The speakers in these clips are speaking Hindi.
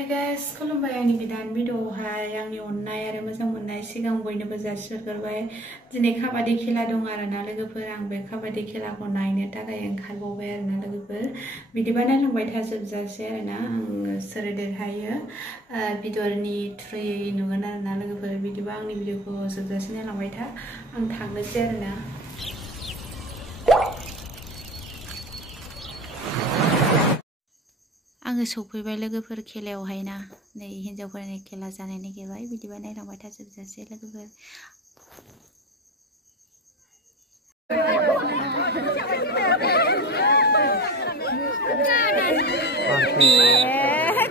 Hi guys, खुलुमबाय आंनि गोदान भिडिअआवहाय आंनि अननाय आरो मोजां मोननाय सिगां बयनोबो जासिहरग्रोबाय। दिनै काबादि खेला दं आरोना लोगोफोर, आं बे काबादि खेलाखौ नायनो थाखाय ओंखारबावबाय आरोना लोगोफोर। बिदिबा नायलांबाय थाजोबजासै आरोना आं सोर देरहायो भिडिअनि थ्रुयै नुगोन आरोना लोगोफोर। बिदिबा आंनि भिडिअखौ जोबजासे नायलांबाय था, आं थांनोसै आरोना। आङो सफैबाय लोगोफोर खेलायावहाय ना, नै हिन्जावफोरनि खेला जानो नागिरबाय। बिदिबा नायलांबाय थाजोबजासै लोगोफोर।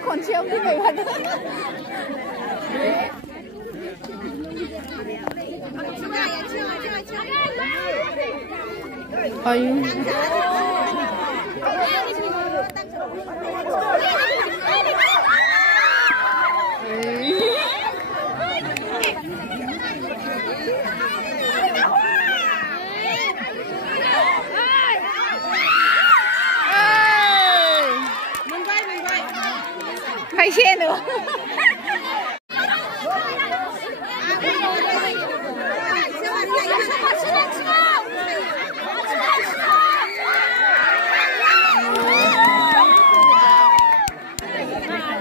खनसेयाव फैबाय खायसेनो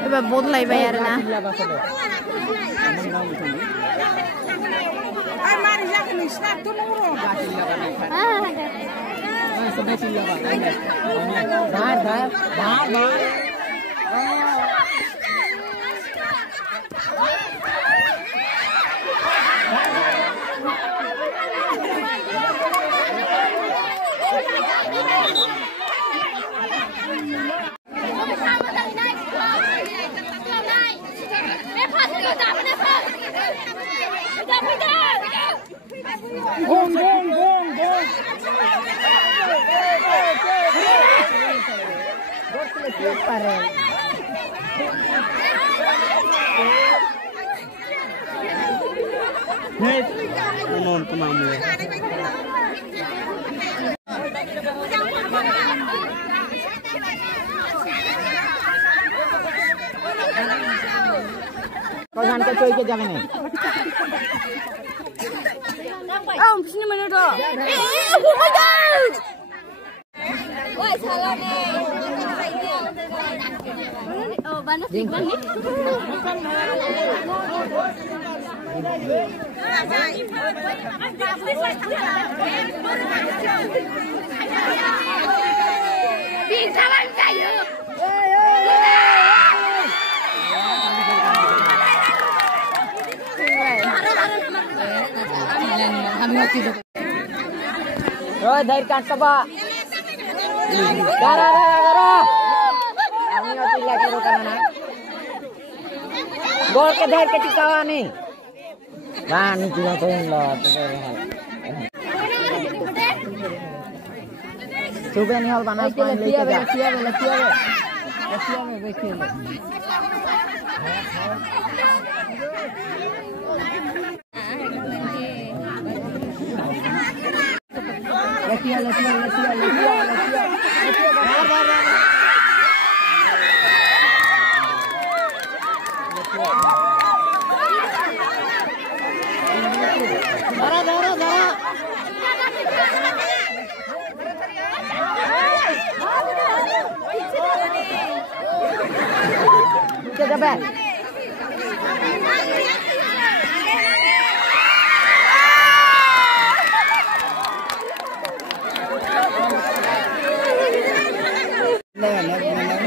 एबार बदलायबाय आरोना। Kosan ke cuy ke jangan ni. Oh, sini mana tu? Oh my God! Wah, salah ni. Oh, mana sih ni? Pinjaman saya. Rồi đây cắt các bạn. Gara. Kami nanti lihat dulu kanan. Gol ke dari kecikawan nih. Nah, ini juga tuh loh. Coba nih hal panas panas lagi. Coba.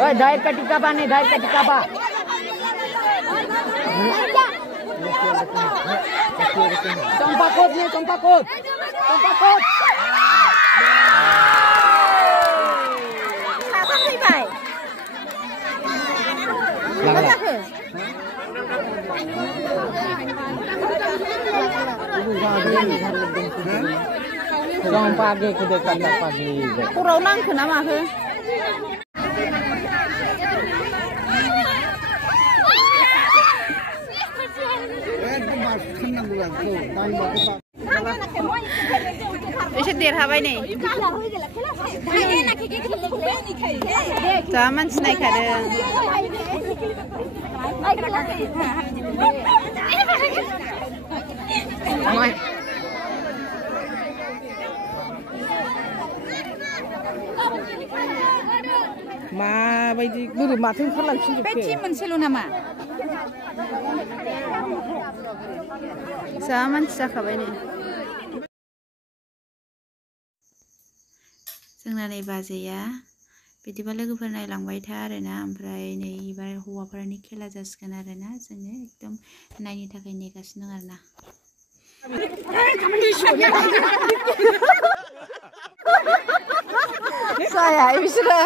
Oi, dair ketika apa nih? Dair ketika apa? Compakut nih, compakut. Compakut. Apa sih, Bay? Apa ke? Jom pagi kuda kata pagi. Kurau nang kenapa ke? Bisa देरहाबाय नै जा मानसि नायखादों। माबायदि बोरै माथो ओंखारलांफिनजोबखो बे टिम मोनसेल' नामा जा मानसि जाखाबाय नै जोंना नै बाजैया बिदिबा लोगोफोर नायलांबाय था आरोना ओमफ्राय नै एबार हौवाफोरनि खेला जासिगोन आरोना जोङो एकदम नायनो थाखाय नेगासिनो दं आरोना जाया बिसोरो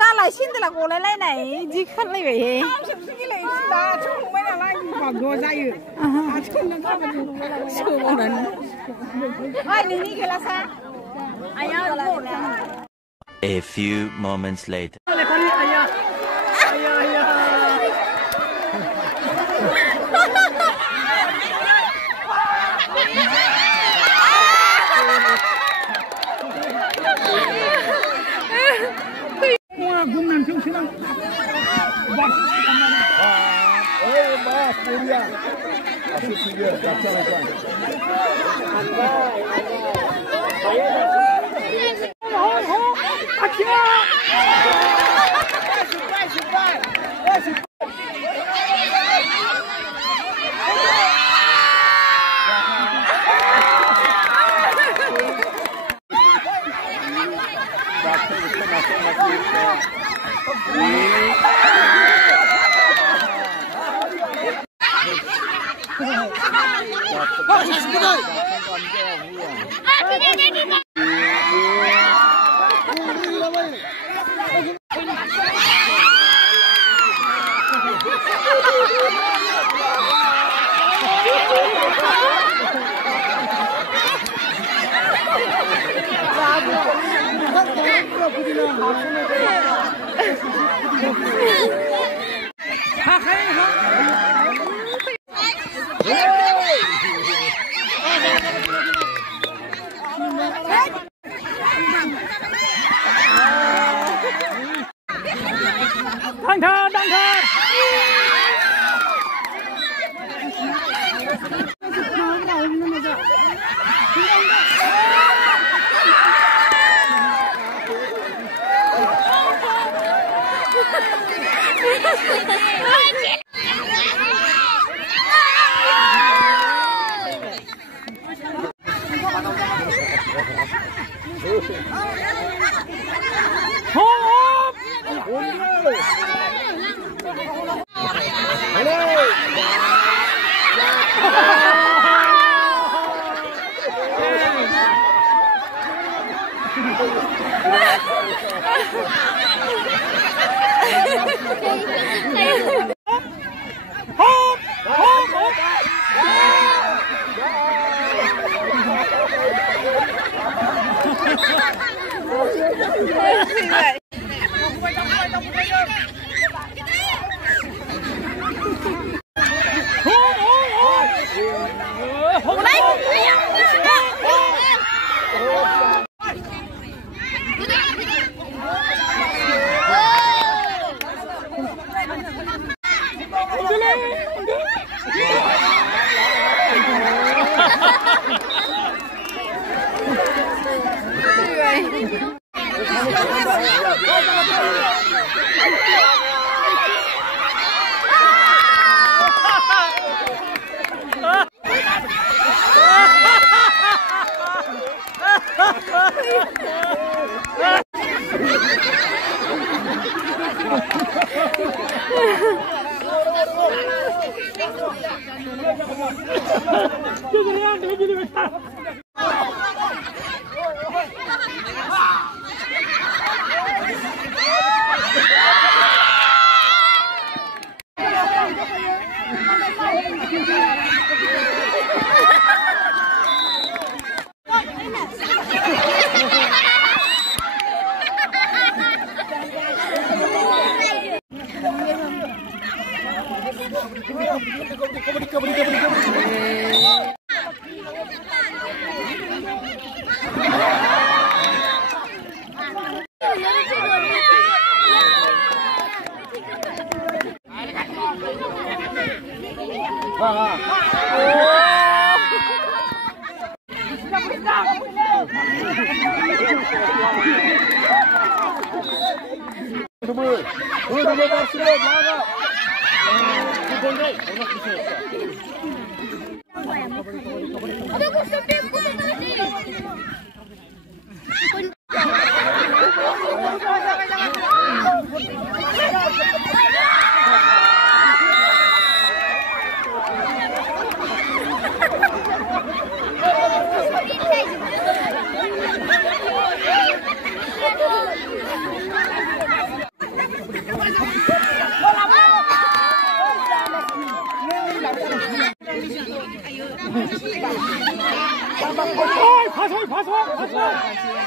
दालाय सेन्देला गलायलायनाय इदि खालायबाय A few moments later.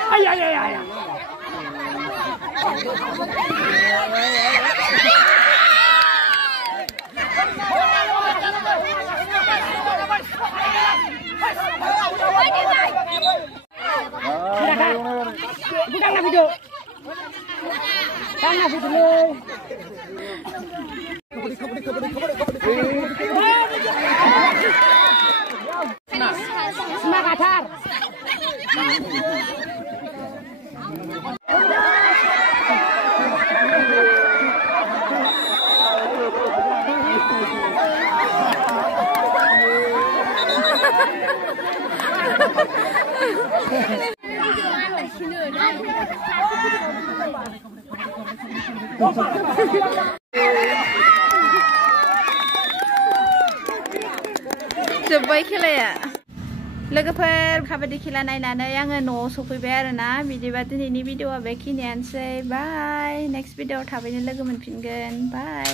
哎呀呀呀呀！ Bukan video. Karena video. Semangat. जोब्बाय खेलाया लोगोफोर काबादि खेला नायनानै आङो न'आव सफैबाय आरोना बिदिबा दिनैनि भिडिअआ बेखिनियानोसै बाय नेक्स्ट भिडिअआव थाबैनो लोगो मोनफिनगोन बाय